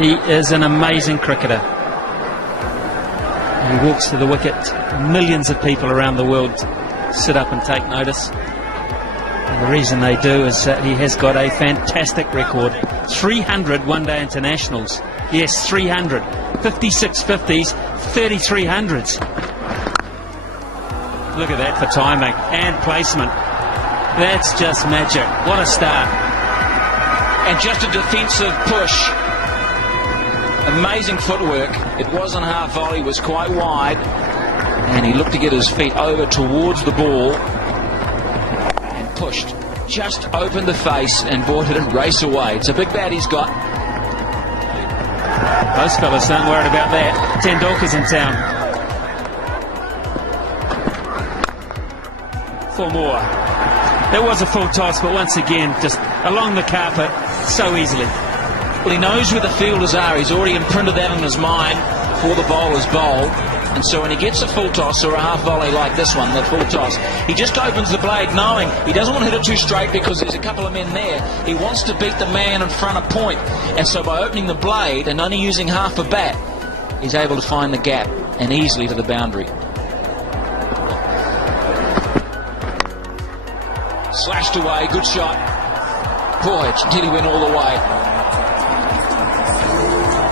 He is an amazing cricketer. He walks to the wicket. Millions of people around the world sit up and take notice. And the reason they do is that he has got a fantastic record. 300 one-day internationals. Yes, 300. 56 50s, 33 hundreds. Look at that for timing and placement. That's just magic. What a start. And just a defensive push. Amazing footwork. It wasn't half volley, it was quite wide. And he looked to get his feet over towards the ball. And pushed. Just opened the face and brought it and race away. It's a big bat he's got. Those fellas aren't worried about that. Tendulkar's in town. 4 more. There was a full toss, but once again, just along the carpet, so easily. Well, he knows where the fielders are. He's already imprinted that in his mind before the bowlers bowl. And so when he gets a full toss or a half volley like this one, the full toss, he just opens the blade knowing he doesn't want to hit it too straight because there's a couple of men there. He wants to beat the man in front of point. And so by opening the blade and only using half a bat, he's able to find the gap and easily to the boundary. Slashed away, good shot. Boy, it nearly went all the way.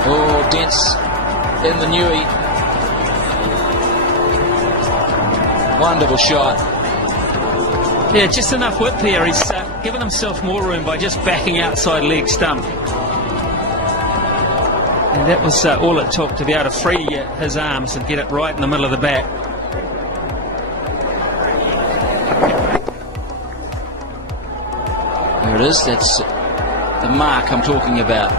Oh, dents in the Newey. Wonderful shot. Yeah, just enough whip there. He's given himself more room by just backing outside leg stump. And that was all it took to be able to free his arms and get it right in the middle of the bat. There it is. That's the mark I'm talking about.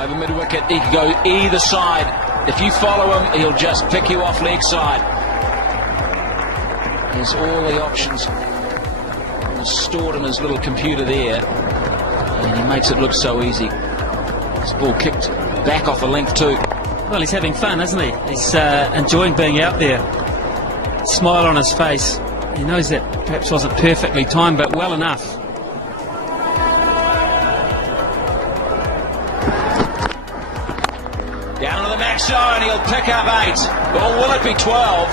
Over mid-wicket, he can go either side. If you follow him, he'll just pick you off leg side. There's all the options stored in his little computer there. And he makes it look so easy. This ball kicked back off the length too. Well, he's having fun, isn't he? He's enjoying being out there. Smile on his face. He knows that perhaps wasn't perfectly timed, but well enough. Down to the max zone, he'll pick up 8. Or will it be 12?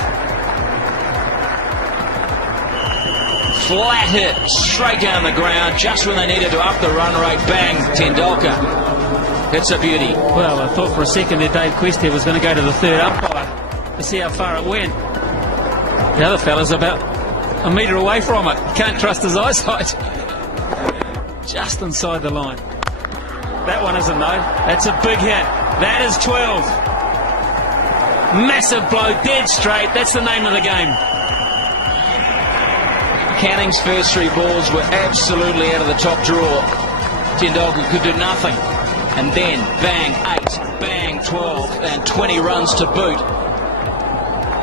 Flat hit, straight down the ground, just when they needed to up the run rate. Bang, Tendulkar. It's a beauty. Well, I thought for a second that Dave Questia was going to go to the third umpire to see how far it went. The other fella's about a metre away from it. Can't trust his eyesight. Just inside the line. That one isn't, no. That's a big hit. That is 12. Massive blow, dead straight. That's the name of the game. Canning's first 3 balls were absolutely out of the top drawer. Tendulkar could do nothing. And then, bang, 8, bang, 12, and 20 runs to boot.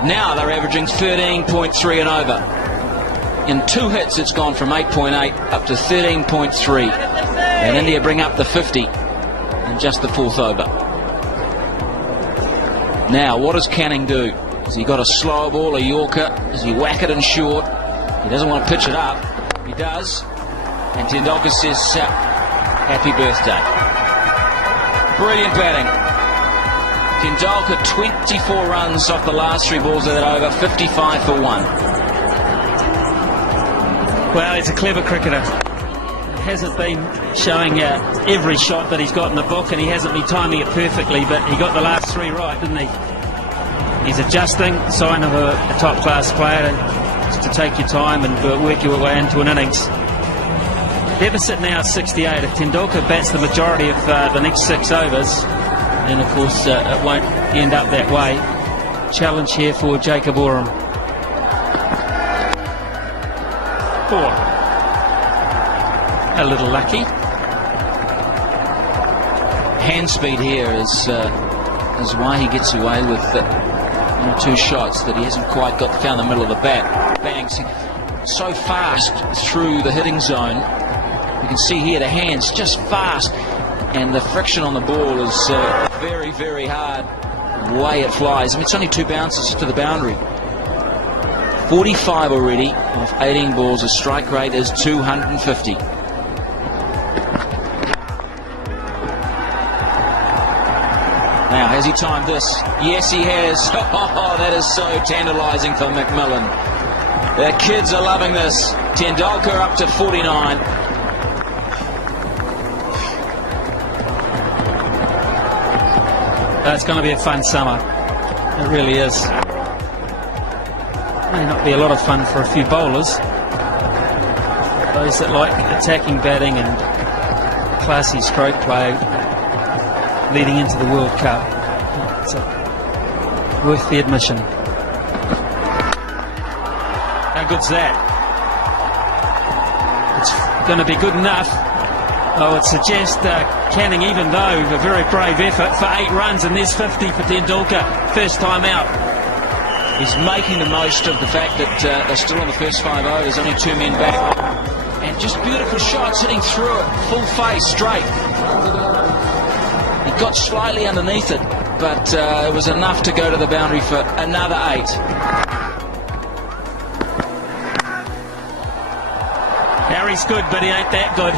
Now they're averaging 13.3 and over. In 2 hits, it's gone from 8.8 up to 13.3. And India bring up the 50 in just the 4th over. Now, what does Canning do? Has he got a slow ball, a Yorker? Does he whack it in short? He doesn't want to pitch it up. He does. And Tendulkar says, happy birthday. Brilliant batting. Tendulkar 24 runs off the last 3 balls of that over, 55 for 1. Well, he's a clever cricketer. He hasn't been showing every shot that he's got in the book, and he hasn't been timing it perfectly, but he got the last 3 right, didn't he? He's adjusting, sign of a top-class player, just to take your time and work your way into an innings. Deficit now at 68. If Tendulkar bats the majority of the next 6 overs, then of course it won't end up that way. Challenge here for Jacob Oram. 4. A little lucky. Hand speed here is why he gets away with 1 or 2 shots that he hasn't quite found the middle of the bat. Bang, so fast through the hitting zone. You can see here the hands just fast, and the friction on the ball is very, very hard. The way it flies. I mean, it's only 2 bounces to the boundary. 45 already off 18 balls. The strike rate is 250. Now, has he timed this? Yes, he has. Oh, that is so tantalising for McMillan. The kids are loving this. Tendulkar up to 49. It's going to be a fun summer. It really is. May not be a lot of fun for a few bowlers. Those that like attacking batting and classy stroke play leading into the World Cup. It's worth the admission. How good's that? It's going to be good enough. I would suggest Canning, even though a very brave effort for 8 runs, and there's 50 for Tendulkar, first time out. He's making the most of the fact that they're still on the first 5 overs, only 2 men back. And just beautiful shots hitting through it, full face, straight. He got slightly underneath it, but it was enough to go to the boundary for another 8. Harry's good, but he ain't that good.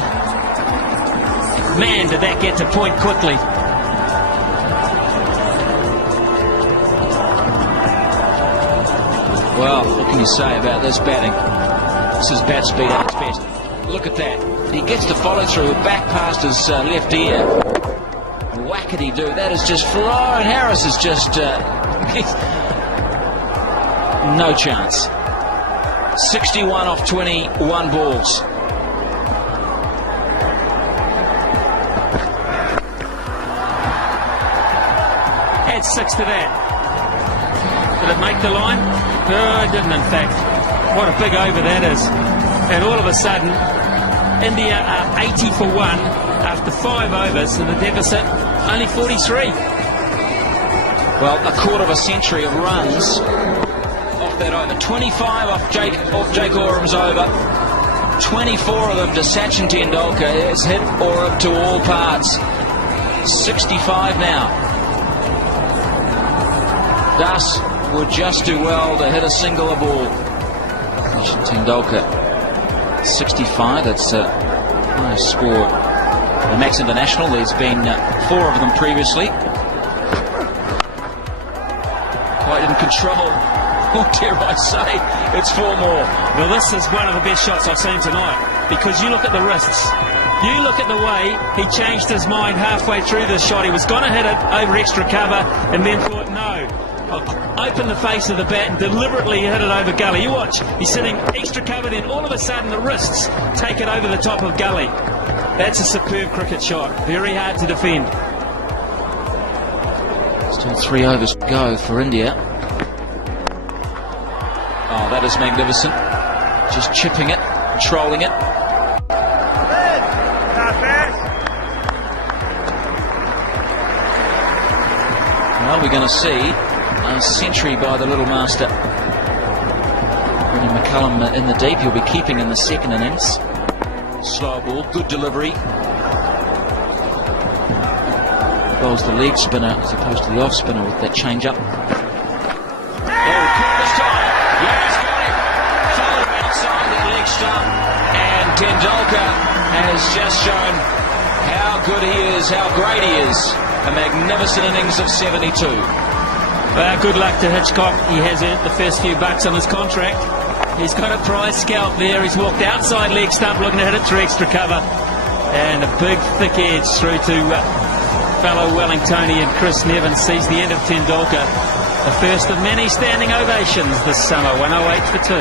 Man, did that get to point quickly. Well, what can you say about this batting? This is bat speed at its best. Look at that. He gets the follow through back past his left ear. Whackety-do. That is just flown. Harris is just... no chance. 61 off 21 balls. Add 6 to that. Did it make the line? No, it didn't, in fact. What a big over that is. And all of a sudden, India are 80 for 1 after 5 overs, and the deficit only 43. Well, a quarter of a century of runs off that over. 25 off Jake Oram's over. 24 of them to Sachin Tendulkar. Has hit Oram to all parts. 65 now. Das would just do well to hit a single a ball. Tendulkar 65. That's a nice score. The Max International, there's been 4 of them previously. Quite in control. What dare I say? It's 4 more. Well, this is one of the best shots I've seen tonight, because you look at the wrists. You look at the way he changed his mind halfway through this shot. He was going to hit it over extra cover and then thought, no, I'll open the face of the bat and deliberately hit it over gully. You watch, he's sitting extra cover, then all of a sudden the wrists take it over the top of gully. That's a superb cricket shot. Very hard to defend. Still 3 overs to go for India. Oh, that is magnificent. Just chipping it, trolling it. Well, we're going to see a century by the little master. Brendan McCullum in the deep. He'll be keeping in the second innings. Slow ball, good delivery. Bowls the leg spinner as opposed to the off spinner with that change up. Oh, caught this time. Yeah, he's got it. Followed outside that leg stump. And Tendulkar has just shown how good he is, how great he is. A magnificent innings of 72. Well, good luck to Hitchcock. He has earned the first few bucks on his contract. He's got a prize scalp there. He's walked outside leg stump looking to hit it through extra cover. And a big thick edge through to fellow Wellingtonian Chris Nevins. Sees the end of Tendulkar. The first of many standing ovations this summer. 108 for 2.